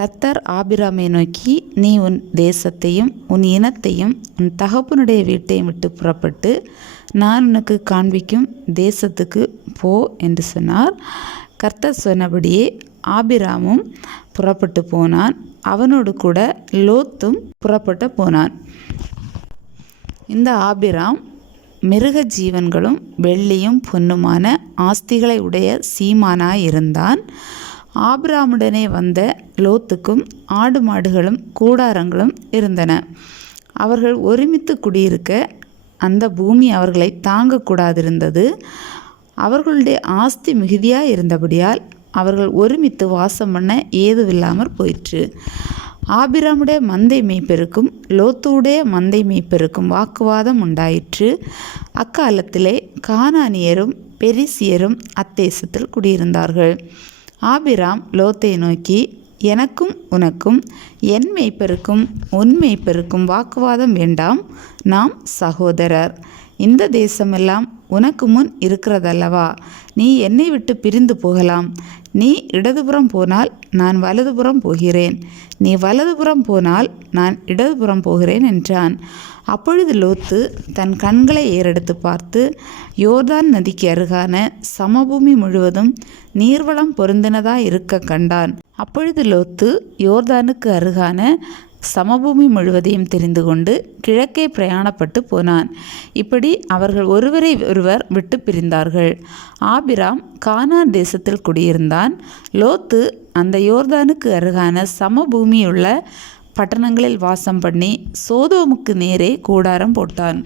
கர்த்தர் ஆபிராமை நோக்கி நீ உன் தேசத்தையும் உன் இனத்தையும் உன் தகப்பனுடைய வீட்டையும் விட்டு புறப்பட்டு நான் உனக்கு காண்பிக்கும் தேசத்துக்கு போ என்று சொன்னார். கர்த்தர் சொன்னபடியே ஆபிராமும் புறப்பட்டு போனான். அவனோடு கூட லோத்தும் புறப்பட்டு போனான். இந்த ஆபிராம் மிருக ஜீவன்களும் வெள்ளியும் பொன்னுமான ஆஸ்திகளை உடைய சீமானாய் இருந்தான். ஆபிராமுடனே வந்த லோத்துக்கும் ஆடு மாடுகளும் கூடாரங்களும் இருந்தன. அவர்கள் ஒருமித்து குடியிருக்க அந்த பூமி அவர்களை தாங்கக்கூடாதிருந்தது அவர்களுடைய ஆஸ்தி மிகுதியாக இருந்தபடியால் அவர்கள் ஒருமித்து வாசம் பண்ண ஏதுவில்லாமற் போயிற்று. ஆபிராமுடைய மந்தை மெய்ப்பெருக்கும் லோத்துடைய மந்தை மெய்ப்பெருக்கும் வாக்குவாதம் உண்டாயிற்று. அக்காலத்திலே கானானியரும் பெரிசியரும் அத்தேசத்தில் குடியிருந்தார்கள். ஆபிராம் லோத்தை நோக்கி எனக்கும் உனக்கும் என் மேய்ப்பருக்கும் உன் மேய்ப்பருக்கும் வாக்குவாதம் வேண்டாம். நாம் சகோதரர். இந்த தேசமெல்லாம் உனக்கு முன் இருக்கிறதல்லவா? நீ என்னை விட்டு பிரிந்து போகலாம். நீ இடதுபுறம் போனால் நான் வலதுபுறம் போகிறேன். நீ வலதுபுறம் போனால் நான் இடதுபுறம் போகிறேன் என்றான். அப்பொழுது லோத்து தன் கண்களை ஏறெடுத்து பார்த்து யோர்தான் நதிக்கு அருகான சமபூமி முழுவதும் நீர்வளம் பொருந்தினதாக இருக்க கண்டான். அப்பொழுது லோத்து யோர்தானுக்கு அருகான சமபூமி முழுவதையும் தெரிந்து கொண்டு கிழக்கே பிரயாணப்பட்டு போனான். இப்படி அவர்கள் ஒருவரை ஒருவர் விட்டு பிரிந்தார்கள். ஆபிராம் கானான் தேசத்தில் குடியிருந்தான். லோத்து அந்த யோர்தானுக்கு அருகான சமபூமியுள்ள பட்டணங்களில் வாசம் பண்ணி சோதோமுக்கு நேரே கூடாரம் போட்டான்.